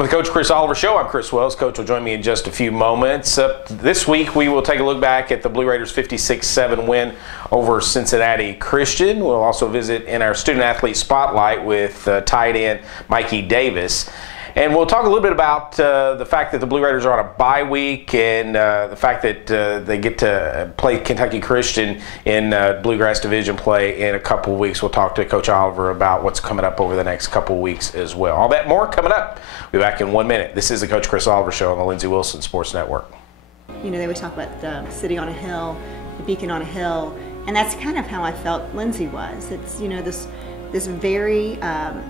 Welcome to the Coach Chris Oliver Show. I'm Chris Wells. Coach will join me in just a few moments. This week we will take a look back at the Blue Raiders' 56-7 win over Cincinnati Christian. We'll also visit in our student athlete spotlight with tight end Mikey Davis. And we'll talk a little bit about the fact that the Blue Raiders are on a bye week and the fact that they get to play Kentucky Christian in Bluegrass Division play in a couple of weeks. We'll talk to Coach Oliver about what's coming up over the next couple of weeks as well. All that more coming up. We'll be back in 1 minute. This is the Coach Chris Oliver Show on the Lindsey Wilson Sports Network. You know, they always talk about the city on a hill, the beacon on a hill, and that's kind of how I felt Lindsey was. It's, you know, this very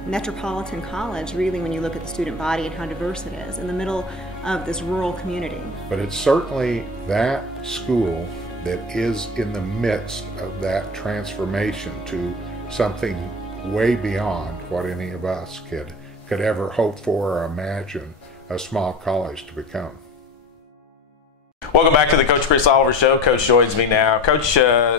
metropolitan college, really, when you look at the student body and how diverse it is, in the middle of this rural community. But it's certainly that school that is in the midst of that transformation to something way beyond what any of us could ever hope for or imagine a small college to become. Welcome back to the Coach Chris Oliver Show. Coach joins me now. Coach,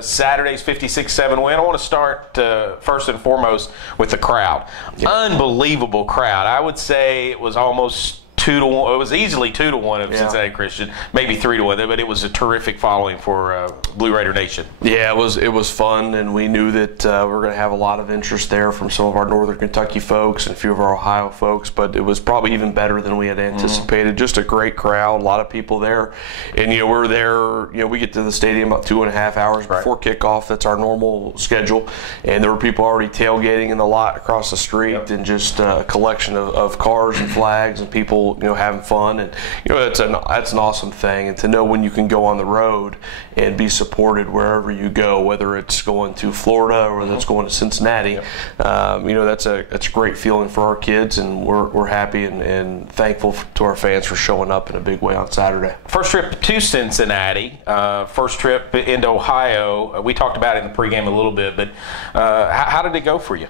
Saturday's 56-7 win. I want to start first and foremost with the crowd. Yeah. Unbelievable crowd. I would say it was almost 2-1. It was easily 2-1 of Cincinnati Christian, maybe 3-1. But it was a terrific following for Blue Raider Nation. Yeah, it was fun, and we knew that we were going to have a lot of interest there from some of our Northern Kentucky folks and a few of our Ohio folks. But it was probably even better than we had anticipated. Just a great crowd, a lot of people there, and we're there. We get to the stadium about 2.5 hours before kickoff. That's our normal schedule, and there were people already tailgating in the lot across the street, and just a collection of cars and flags and people having fun, and that's an awesome thing. And to know when you can go on the road and be supported wherever you go, whether it's going to Florida or whether it's going to Cincinnati, that's a great feeling for our kids, and we're happy and thankful to our fans for showing up in a big way on Saturday. First trip to Cincinnati, first trip into Ohio. We talked about it in the pregame a little bit, but how did it go for you?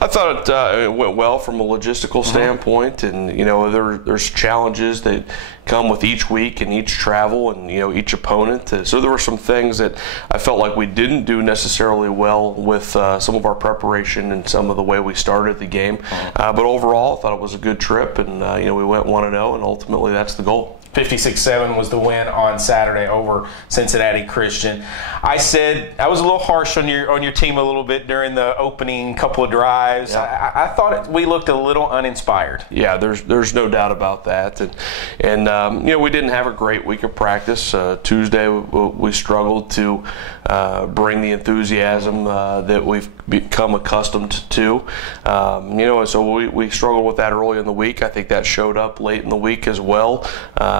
I thought it went well from a logistical standpoint, and there's challenges that come with each week and each travel and each opponent. So there were some things that I felt like we didn't do necessarily well with some of our preparation and some of the way we started the game. But overall, I thought it was a good trip, and we went 1-0, and ultimately that's the goal. 56-7 was the win on Saturday over Cincinnati Christian. I said I was a little harsh on your team a little bit during the opening couple of drives. Yeah. I thought we looked a little uninspired. Yeah, there's no doubt about that. And we didn't have a great week of practice. Tuesday we struggled to bring the enthusiasm that we've become accustomed to. So we struggled with that early in the week. I think that showed up late in the week as well.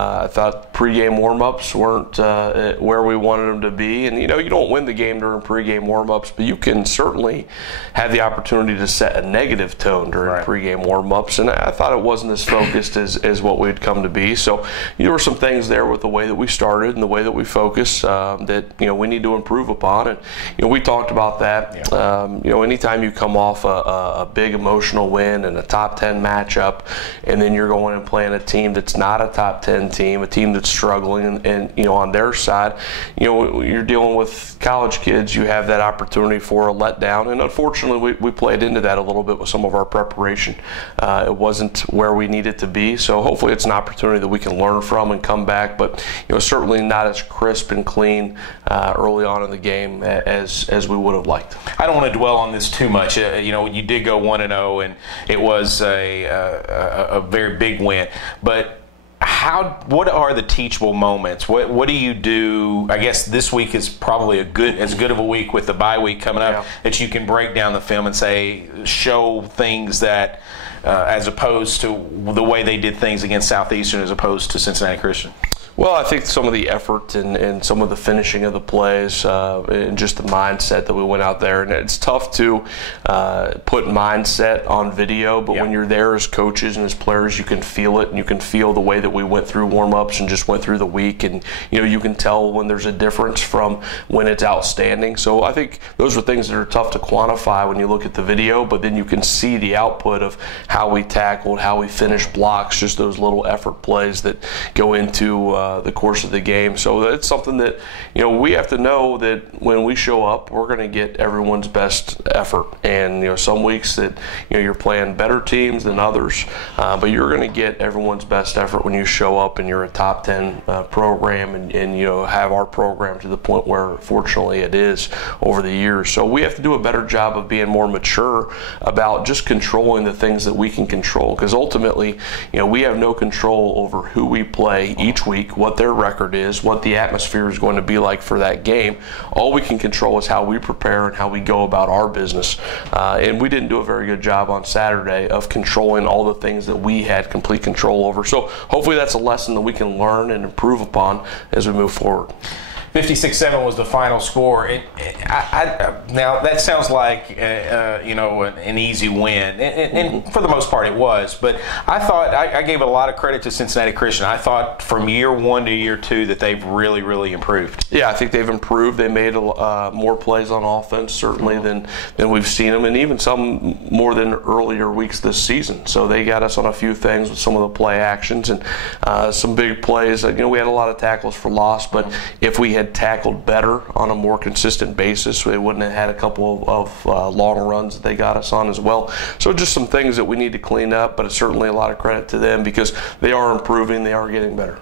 I thought pregame warm-ups weren't where we wanted them to be. And, you don't win the game during pregame warm-ups, but you can certainly have the opportunity to set a negative tone during pregame warm-ups. And I thought it wasn't as focused as what we'd come to be. So there were some things there with the way that we started and the way that we focus that, we need to improve upon. And, we talked about that. Anytime you come off a big emotional win and a top 10 matchup, and then you're going and playing a team that's not a top 10 team, a team that's struggling, and on their side, you're dealing with college kids. You have that opportunity for a letdown, and unfortunately, we played into that a little bit with some of our preparation. It wasn't where we needed to be, so hopefully, it's an opportunity that we can learn from and come back. But certainly not as crisp and clean early on in the game as we would have liked. I don't want to dwell on this too much. You did go 1-0, and it was a very big win, but what are the teachable moments? What do you do? I guess this week is probably as good of a week with the bye week coming up that you can break down the film and show things that as opposed to the way they did things against Southeastern as opposed to Cincinnati Christian. Well, I think some of the effort and some of the finishing of the plays and just the mindset that we went out there. And it's tough to put mindset on video, but when you're there as coaches and as players, you can feel it, and you can feel the way that we went through warm-ups and just went through the week. And, you can tell when there's a difference from when it's outstanding. So I think those are things that are tough to quantify when you look at the video, but then you can see the output of how we tackled, how we finished blocks, just those little effort plays that go into the course of the game. So it's something that, we have to know that when we show up, we're going to get everyone's best effort. And, some weeks that, you're playing better teams than others, but you're going to get everyone's best effort when you show up and you're a top 10 program and have our program to the point where, fortunately, it is over the years. So we have to do a better job of being more mature about just controlling the things that we can control, because ultimately, we have no control over who we play each week, what their record is, what the atmosphere is going to be like for that game. All we can control is how we prepare and how we go about our business. And we didn't do a very good job on Saturday of controlling all the things that we had complete control over. So hopefully that's a lesson that we can learn and improve upon as we move forward. 56-7 was the final score. Now that sounds like an easy win, and for the most part it was. But I thought I gave a lot of credit to Cincinnati Christian. I thought from year 1 to year 2 that they've really, really improved. Yeah, I think they've improved. They made more plays on offense certainly than we've seen them, and even some more than earlier weeks this season. So they got us on a few things with some of the play actions and some big plays. We had a lot of tackles for loss, but if we had tackled better on a more consistent basis, they wouldn't have had a couple of long runs that they got us on as well. So just some things that we need to clean up, but it's certainly a lot of credit to them because they are improving, they are getting better.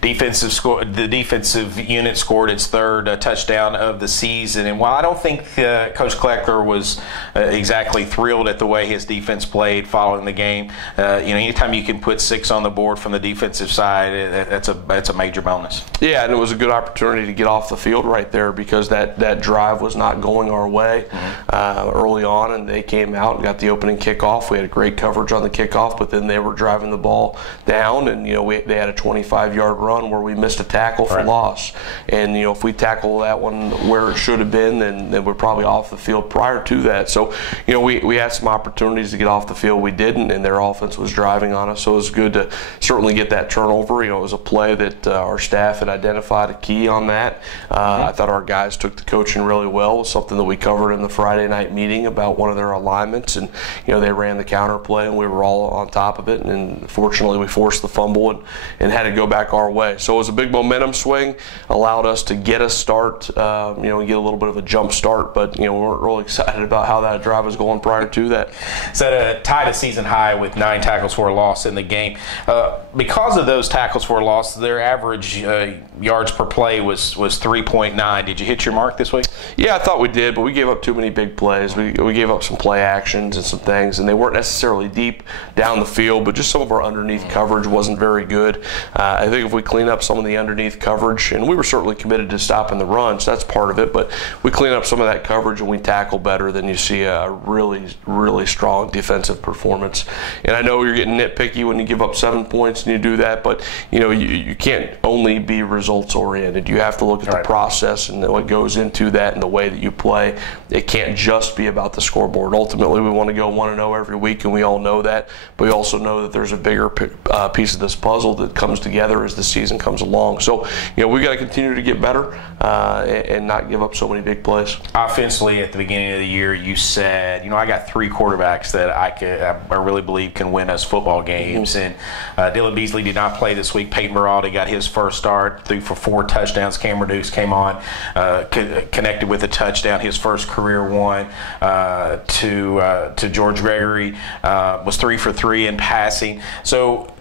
The defensive unit scored its third touchdown of the season, and while I don't think Coach Kleckler was exactly thrilled at the way his defense played following the game, anytime you can put 6 on the board from the defensive side, that's a major bonus. Yeah, and it was a good opportunity to get off the field right there because that drive was not going our way early on, and they came out and got the opening kickoff. We had great coverage on the kickoff, but then they were driving the ball down, and they had a 25-yard run where we missed a tackle for loss. And if we tackle that one where it should have been, then we're probably off the field prior to that. So we had some opportunities to get off the field. We didn't, and their offense was driving on us. So it was good to certainly get that turnover. It was a play that our staff had identified a key on that. I thought our guys took the coaching really well. It was something that we covered in the Friday night meeting about one of their alignments, and they ran the counter play, and we were all on top of it. And fortunately, we forced the fumble and had to go back our way. So it was a big momentum swing, allowed us to get a start, and get a little bit of a jump start. But we weren't really excited about how that drive was going prior to that. So tied a season high with 9 tackles for a loss in the game. Because of those tackles for a loss, their average yards per play was 3.9. Did you hit your mark this week? Yeah, I thought we did, but we gave up too many big plays. We gave up some play actions and some things, and they weren't necessarily deep down the field, but just some of our underneath coverage wasn't very good. I think if we clean up some of the underneath coverage, and we were certainly committed to stopping the run, so that's part of it, but we clean up some of that coverage and we tackle better, then you see a really, really strong defensive performance. And I know you're getting nitpicky when you give up 7 points and you do that, but you can't only be results oriented. You have to look at the process and what goes into that and the way that you play. It can't just be about the scoreboard. Ultimately, we want to go 1-0 every week, and we all know that, but we also know that there's a bigger piece of this puzzle that comes together as the season comes along. So we got to continue to get better and not give up so many big plays. Offensively, at the beginning of the year, you said, I got 3 quarterbacks that I really believe can win us football games. And Dylan Beasley did not play this week. Peyton Baraldi got his first start, threw for 4 touchdowns. Cam Reduce came on, connected with a touchdown, his first career one. To George Gregory was 3 for 3 in passing. So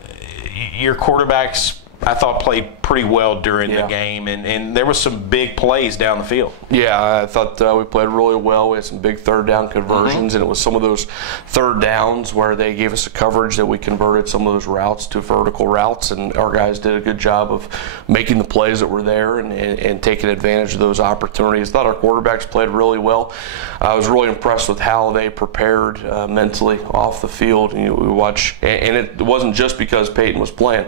your quarterbacks, I thought, played pretty well during the game, and there was some big plays down the field. Yeah, I thought we played really well. We had some big third down conversions, and it was some of those third downs where they gave us a coverage that we converted some of those routes to vertical routes, and our guys did a good job of making the plays that were there and taking advantage of those opportunities. I thought our quarterbacks played really well. I was really impressed with how they prepared mentally off the field. We watch, and it wasn't just because Peyton was playing.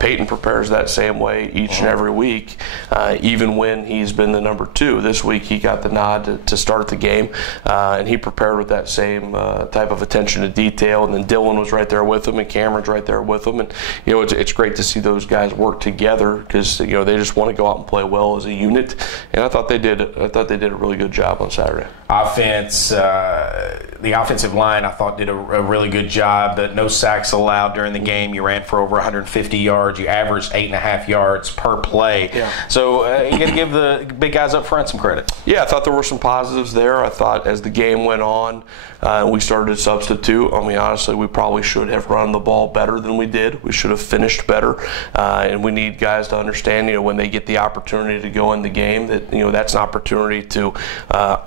Peyton prepares that same way each and every week, even when he's been the number 2. This week he got the nod to start the game, and he prepared with that same type of attention to detail. And then Dylan was right there with him, and Cameron's right there with him. And it's great to see those guys work together because they just want to go out and play well as a unit. And I thought they did a really good job on Saturday. Offense, the offensive line, I thought did a really good job. No sacks allowed during the game. You ran for over 150 yards. You averaged averaged 8.5 yards per play. Yeah. So you got to give the big guys up front some credit. Yeah, I thought there were some positives there. I thought as the game went on, we started to substitute. I mean, honestly, we probably should have run the ball better than we did. We should have finished better. And we need guys to understand, when they get the opportunity to go in the game, that, that's an opportunity to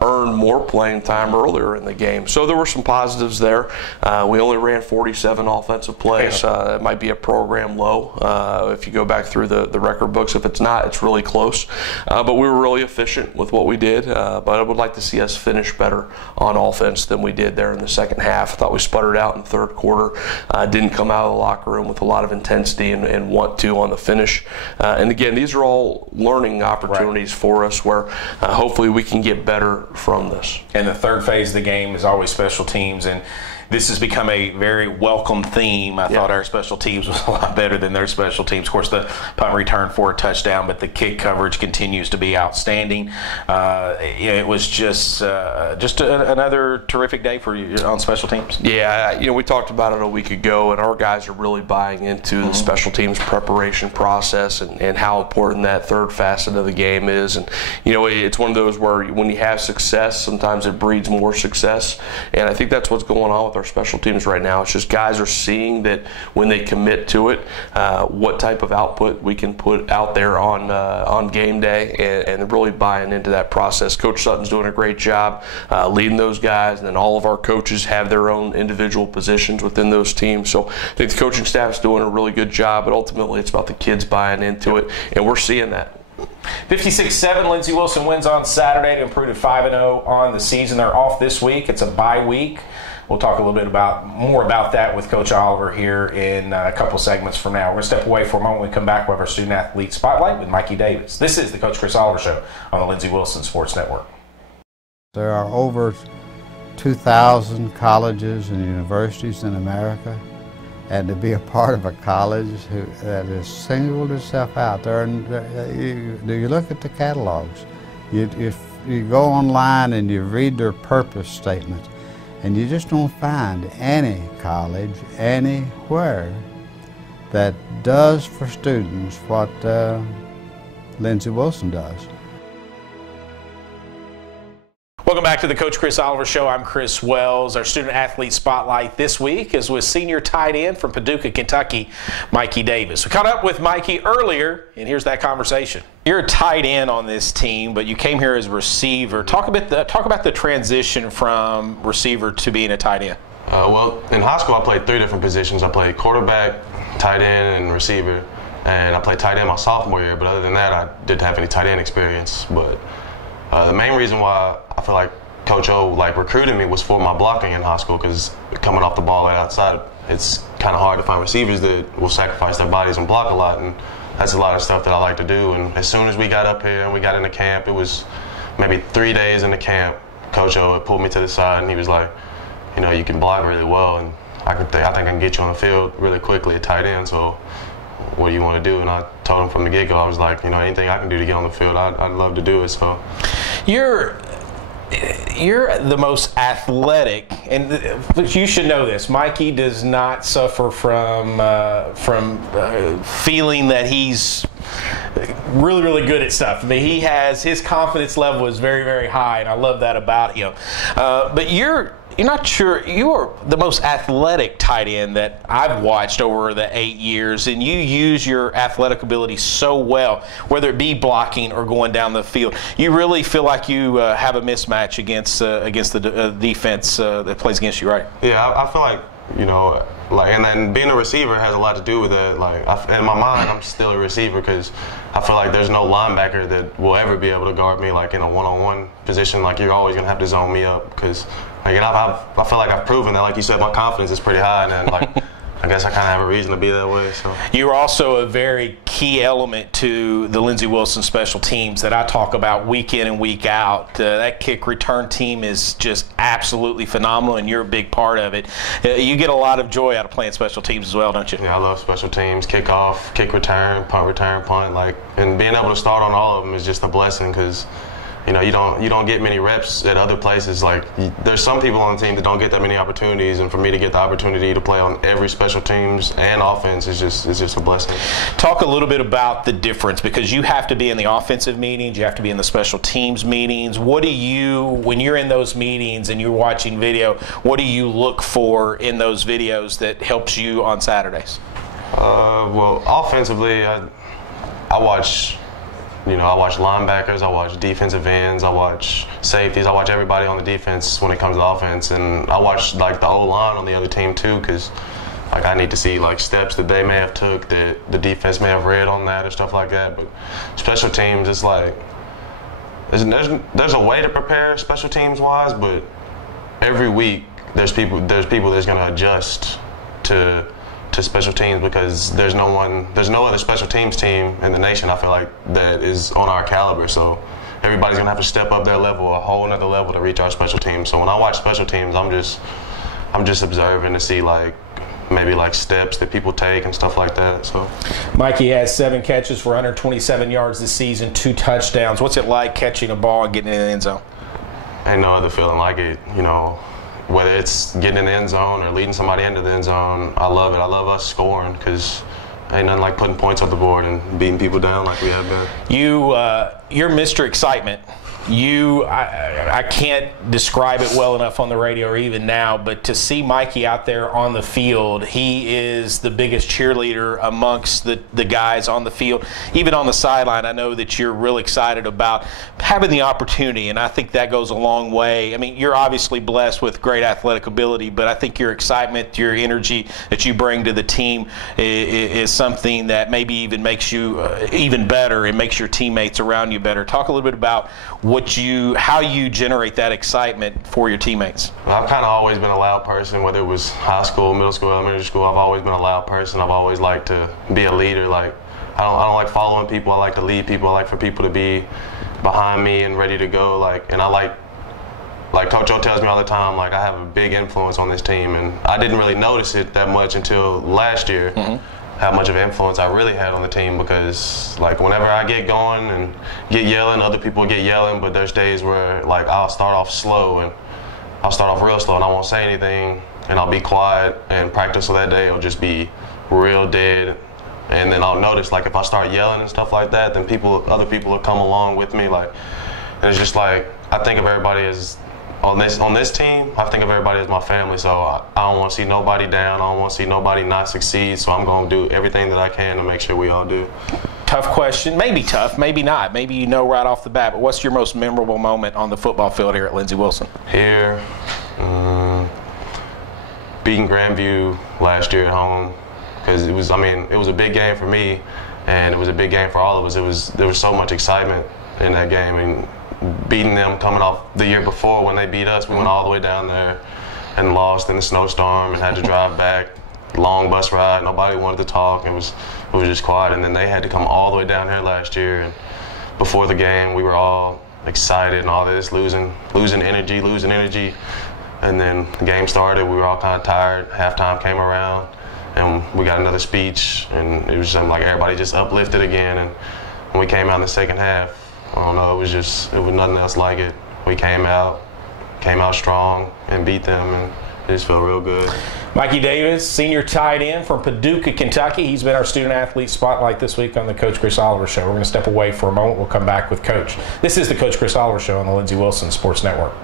earn more playing time earlier in the game. So there were some positives there. We only ran 47 offensive plays. It might be a program low if you go back through the record books. If it's not, it's really close. But we were really efficient with what we did. But I would like to see us finish better on offense than we did there in the second half. I thought we sputtered out in the third quarter. Didn't come out of the locker room with a lot of intensity and want to on the finish. And again, these are all learning opportunities for us where hopefully we can get better from this. And the third phase of the game is always special teams, and this has become a very welcome theme. I thought our special teams was a lot better than their special teams. Of course, the punt return for a touchdown, but the kick coverage continues to be outstanding. It was just another terrific day for you on special teams. Yeah, we talked about it a week ago, and our guys are really buying into the special teams preparation process and how important that third facet of the game is. And it's one of those where when you have success, sometimes it breeds more success. And I think that's what's going on with our special teams right now. It's just guys are seeing that when they commit to it, what type of output we can put out there on game day, and really buying into that process. Coach Sutton's doing a great job leading those guys, and then all of our coaches have their own individual positions within those teams. So I think the coaching staff is doing a really good job, but ultimately it's about the kids buying into it, and we're seeing that. 56-7, Lindsey Wilson wins on Saturday to improve to 5-0 on the season. They're off this week. It's a bye week. We'll talk a little bit more about that with Coach Oliver here in a couple segments from now. We're going to step away for a moment. When we come back, we'll have our Student Athlete Spotlight with Mikey Davis. This is the Coach Chris Oliver Show on the Lindsey Wilson Sports Network. There are over 2,000 colleges and universities in America, and to be a part of a college that has singled itself out, do you look at the catalogs? If you go online and you read their purpose statement, and you just don't find any college anywhere that does for students what Lindsey Wilson does. Welcome back to the Coach Chris Oliver Show. I'm Chris Wells. Our Student Athlete Spotlight this week is with senior tight end from Paducah, Kentucky, Mikey Davis. We caught up with Mikey earlier, and here's that conversation. You're a tight end on this team, but you came here as a receiver. Talk about the transition from receiver to being a tight end. Well, in high school, I played 3 different positions. I played quarterback, tight end, and receiver. And I played tight end my sophomore year, but other than that, I didn't have any tight end experience. But the main reason why I feel like Coach O recruited me was for my blocking in high school, because coming off the ball right outside, it's kind of hard to find receivers that will sacrifice their bodies and block a lot, and that's a lot of stuff that I like to do. And as soon as we got up here and we got into camp, it was maybe 3 days into camp, Coach O had pulled me to the side and he was like, you can block really well, and I think I can get you on the field really quickly at tight end, so what do you want to do? And I told him from the get-go, I was like, anything I can do to get on the field, I'd love to do it. So You're the most athletic, and you should know this. Mikey does not suffer from feeling that he's really, really good at stuff. I mean, his confidence level is very, very high, and I love that about him. But you're not sure. You are the most athletic tight end that I've watched over the 8 years, and you use your athletic ability so well, whether it be blocking or going down the field. You really feel like you have a mismatch against the defense that plays against you, right? Yeah, I feel like, and then being a receiver has a lot to do with it. In my mind, I'm still a receiver because I feel like there's no linebacker that will ever be able to guard me in a one-on-one position. You're always gonna have to zone me up because I feel like I've proven that, like you said, my confidence is pretty high, and then I guess I kind of have a reason to be that way. So you're also a very key element to the Lindsey Wilson special teams that I talk about week in and week out. That kick return team is just absolutely phenomenal, and you're a big part of it. You get a lot of joy out of playing special teams as well, don't you? Yeah, I love special teams, kickoff, kick return, punt. And being able to start on all of them is just a blessing because, you don't get many reps at other places. Like, there's some people on the team that don't get that many opportunities, and for me to get the opportunity to play on every special teams and offense is just a blessing. Talk a little bit about the difference, because you have to be in the offensive meetings, you have to be in the special teams meetings. What do you, when you're in those meetings and you're watching video, what do you look for in those videos that helps you on Saturdays? Well, offensively, I watch. I watch linebackers, I watch defensive ends, I watch safeties, I watch everybody on the defense when it comes to offense, and I watch like the O-line on the other team too, because like I need to see like steps that they may have took that the defense may have read on that or stuff like that. But special teams, it's like there's a way to prepare special teams wise, but every week there's people that's going to adjust to special teams, because there's no other special teams team in the nation, I feel like, that is on our caliber. So everybody's gonna have to step up their level, a whole nother level, to reach our special teams. So when I watch special teams, I'm just observing to see like maybe like steps that people take and stuff like that. So Mikey has 7 catches for 127 yards this season, 2 touchdowns. What's it like catching a ball and getting in the end zone? Ain't no other feeling like it, whether it's getting in the end zone or leading somebody into the end zone. I love it. I love us scoring, because ain't nothing like putting points on the board and beating people down like we have been. You're Mr. Excitement. I can't describe it well enough on the radio or even now, but to see Mikey out there on the field, he is the biggest cheerleader amongst the guys on the field. Even on the sideline, I know that you're real excited about having the opportunity, and I think that goes a long way. I mean, you're obviously blessed with great athletic ability, but I think your excitement, your energy that you bring to the team is something that maybe even makes you even better and makes your teammates around you better. Talk a little bit about how you generate that excitement for your teammates. I've kind of always been a loud person, whether it was high school, middle school, elementary school. I've always been a loud person. I've always liked to be a leader. Like, I don't like following people. I like to lead people. I like for people to be behind me and ready to go. And I like Coach O tells me all the time, like, I have a big influence on this team, and I didn't really notice it that much until last year. How much of influence I really had on the team, because like whenever I get going and get yelling, other people get yelling, but there's days where like I'll start off slow, and I'll start off real slow and I won't say anything, and I'll be quiet, and practice of that day will just be real dead. And then I'll notice, like, if I start yelling and stuff like that, then other people will come along with me, like, and it's just like, I think of everybody as on this team, I think of everybody as my family, so I don't want to see nobody down. I don't want to see nobody not succeed, so I'm going to do everything that I can to make sure we all do. Tough question. Maybe tough, maybe not. Maybe you know right off the bat, but what's your most memorable moment on the football field here at Lindsey Wilson? Here, beating Grandview last year at home, because it was a big game for me, and it was a big game for all of us. There was so much excitement in that game, and beating them coming off the year before when they beat us, we went all the way down there and lost in the snowstorm and had to drive back. Long bus ride, nobody wanted to talk. It was just quiet, and then they had to come all the way down here last year, and before the game we were all excited and all this, losing energy, and then the game started. We were all kind of tired. Halftime came around and we got another speech, and it was just like everybody just uplifted again. And when we came out in the second half, I don't know, it was nothing else like it. We came out strong and beat them, and it just felt real good. Mikey Davis, senior tight end from Paducah, Kentucky. He's been our student athlete spotlight this week on the Coach Chris Oliver Show. We're going to step away for a moment. We'll come back with Coach. This is the Coach Chris Oliver Show on the Lindsey Wilson Sports Network.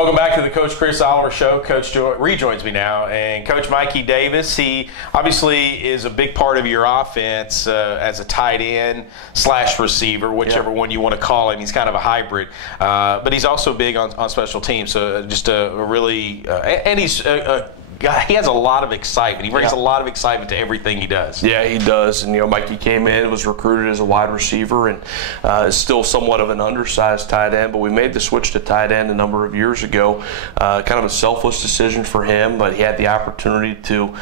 Welcome back to the Coach Chris Oliver Show. Coach rejoins me now, and Coach Mikey Davis. He obviously is a big part of your offense as a tight end / receiver, whichever one you want to call him. He's kind of a hybrid, but he's also big on special teams. So just a really and he's he has a lot of excitement. He brings a lot of excitement to everything he does. Yeah, he does. And, Mikey came in, was recruited as a wide receiver, and is still somewhat of an undersized tight end. But we made the switch to tight end a number of years ago. Kind of a selfless decision for him, but he had the opportunity to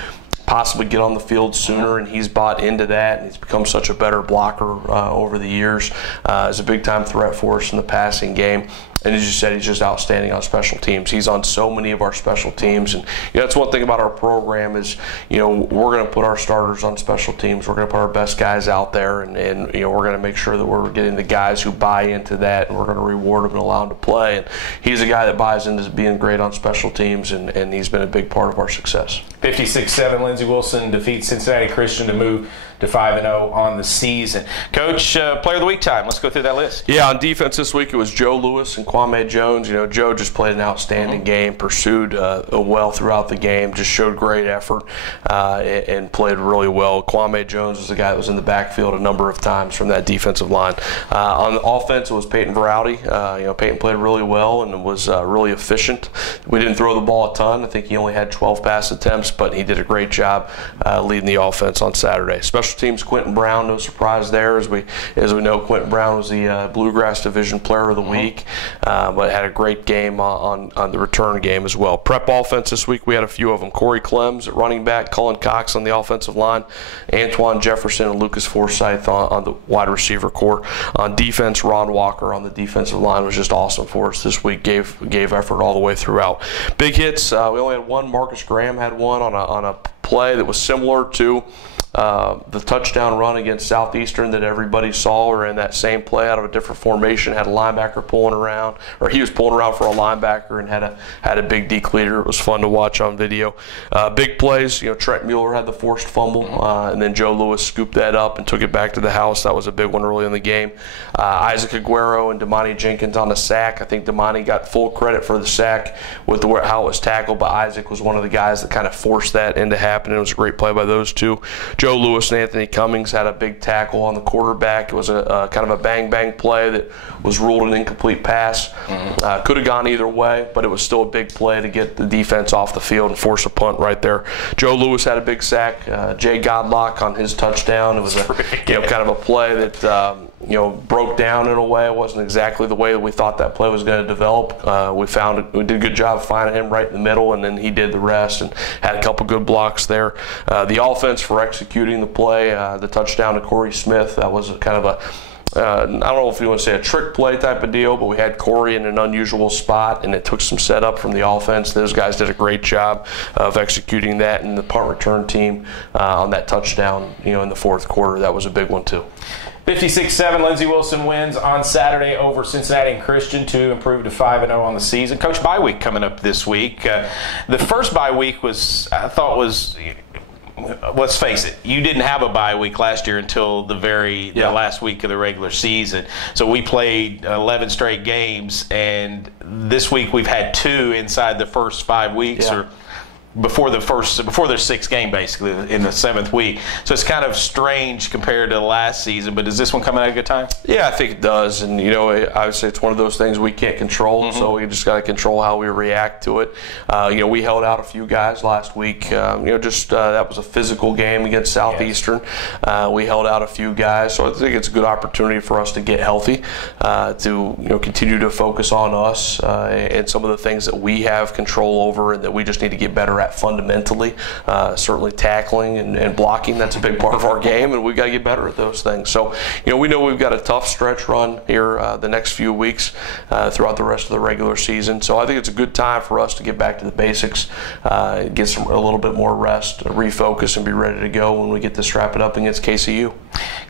possibly get on the field sooner, and he's bought into that, and he's become such a better blocker over the years. He's a big-time threat for us in the passing game. And as you said, he's just outstanding on special teams. He's on so many of our special teams. And that's one thing about our program is, we're going to put our starters on special teams. We're going to put our best guys out there, and we're going to make sure that we're getting the guys who buy into that, and we're going to reward them and allow them to play. And he's a guy that buys into being great on special teams, and he's been a big part of our success. 56-7, Lindsey Wilson defeats Cincinnati Christian to move to 5-0 on the season. Coach, Player of the Week time. Let's go through that list. Yeah, on defense this week it was Joe Lewis and Kwame Jones. Joe just played an outstanding game, pursued well throughout the game, just showed great effort and played really well. Kwame Jones was the guy that was in the backfield a number of times from that defensive line. On the offense, it was Peyton Verrouty. Peyton played really well and was really efficient. We didn't throw the ball a ton. I think he only had 12 pass attempts, but he did a great job leading the offense on Saturday. Special teams, Quentin Brown, no surprise there. As we know, Quentin Brown was the Bluegrass Division Player of the Week, but had a great game on the return game as well. Prep offense this week, we had a few of them. Corey Clems at running back, Cullen Cox on the offensive line, Antoine Jefferson and Lucas Forsythe on the wide receiver core. On defense, Ron Walker on the defensive line was just awesome for us this week, gave effort all the way throughout. Big hits, we only had one. Marcus Graham had one on a play that was similar to the touchdown run against Southeastern that everybody saw, or in that same play out of a different formation, had a linebacker pulling around, or he was pulling around for a linebacker and had a big deke leader. It was fun to watch on video. Big plays, Trent Mueller had the forced fumble, and then Joe Lewis scooped that up and took it back to the house. That was a big one early in the game. Isaac Aguero and Damani Jenkins on the sack. I think Damani got full credit for the sack with how it was tackled, but Isaac was one of the guys that kind of forced that into happening. It was a great play by those two. Joe Lewis and Anthony Cummings had a big tackle on the quarterback. It was a kind of a bang-bang play that was ruled an incomplete pass. Could have gone either way, but it was still a big play to get the defense off the field and force a punt right there. Joe Lewis had a big sack. Jay Godlock on his touchdown. It was kind of a play that broke down in a way. It wasn't exactly the way that we thought that play was going to develop. We did a good job of finding him right in the middle, and then he did the rest and had a couple good blocks there. The offense for executing the play, the touchdown to Corey Smith, that was kind of a I don't know if you want to say a trick play type of deal, but we had Corey in an unusual spot, and it took some setup from the offense. Those guys did a great job of executing that, and the punt return team on that touchdown, in the fourth quarter, that was a big one too. 56-7, Lindsey Wilson wins on Saturday over Cincinnati Christian to improve to 5-0 on the season. Coach, bye week coming up this week. The first bye week let's face it, you didn't have a bye week last year until the last week of the regular season. So we played 11 straight games, and this week we've had 2 inside the first 5 weeks, or before their sixth game, basically, in the 7th week. So it's kind of strange compared to the last season, but is this one coming at a good time? Yeah, I think it does. And, obviously it's one of those things we can't control, so we just got to control how we react to it. We held out a few guys last week. That was a physical game against Southeastern. Yes. We held out a few guys, so I think it's a good opportunity for us to get healthy, to continue to focus on us and some of the things that we have control over and that we just need to get better at fundamentally. Certainly tackling and blocking, that's a big part of our game, and we've got to get better at those things. So, we know we've got a tough stretch run here the next few weeks throughout the rest of the regular season. So I think it's a good time for us to get back to the basics, get a little bit more rest, refocus, and be ready to go when we get to strap it up against KCU.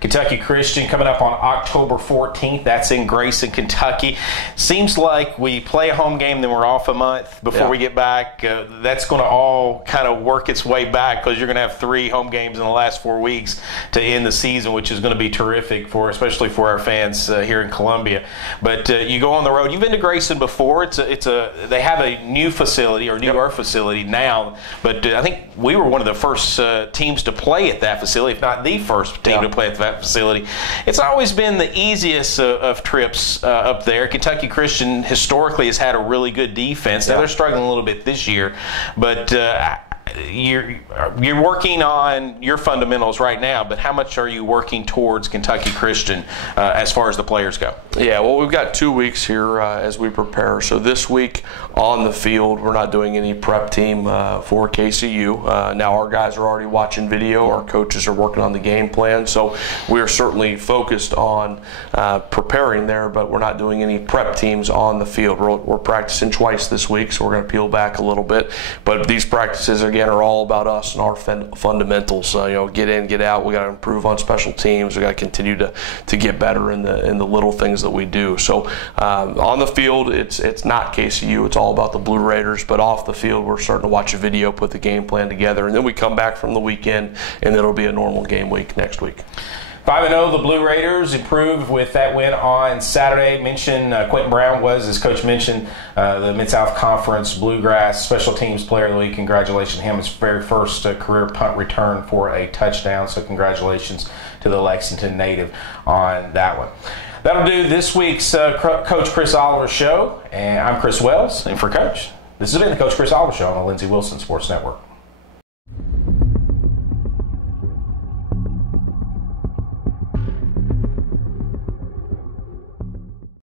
Kentucky Christian coming up on October 14th. That's in Grayson, Kentucky. Seems like we play a home game, then we're off a month before we get back. That's going to all kind of work its way back, because you're going to have 3 home games in the last 4 weeks to end the season, which is going to be terrific especially for our fans here in Columbia. But you go on the road. You've been to Grayson before. They have a new facility, or newer facility now, but I think we were one of the first teams to play at that facility, if not the first team to play at that facility. It's always been the easiest of trips up there. Kentucky Christian historically has had a really good defense. Now they're struggling a little bit this year, but you're working on your fundamentals right now, but how much are you working towards Kentucky Christian as far as the players go? Yeah, well, we've got 2 weeks here as we prepare. So this week on the field, we're not doing any prep team for KCU. Now our guys are already watching video. Our coaches are working on the game plan. So we are certainly focused on preparing there, but we're not doing any prep teams on the field. We're practicing twice this week, so we're going to peel back a little bit. But these practices, again, are all about us and our fundamentals. Get in, get out. We got to improve on special teams. We got to continue to get better in the little things that we do. So on the field, it's not KCU. It's all about the Blue Raiders. But off the field, we're starting to watch a video, put the game plan together, and then we come back from the weekend, and it'll be a normal game week next week. 5-0, the Blue Raiders improved with that win on Saturday. Quentin Brown was, as Coach mentioned, the Mid-South Conference Bluegrass Special Teams Player of the Week. Congratulations to him. His very first career punt return for a touchdown, so congratulations to the Lexington native on that one. That'll do this week's Coach Chris Oliver Show, and I'm Chris Wells, and for Coach, this has been the Coach Chris Oliver Show on the Lindsey Wilson Sports Network.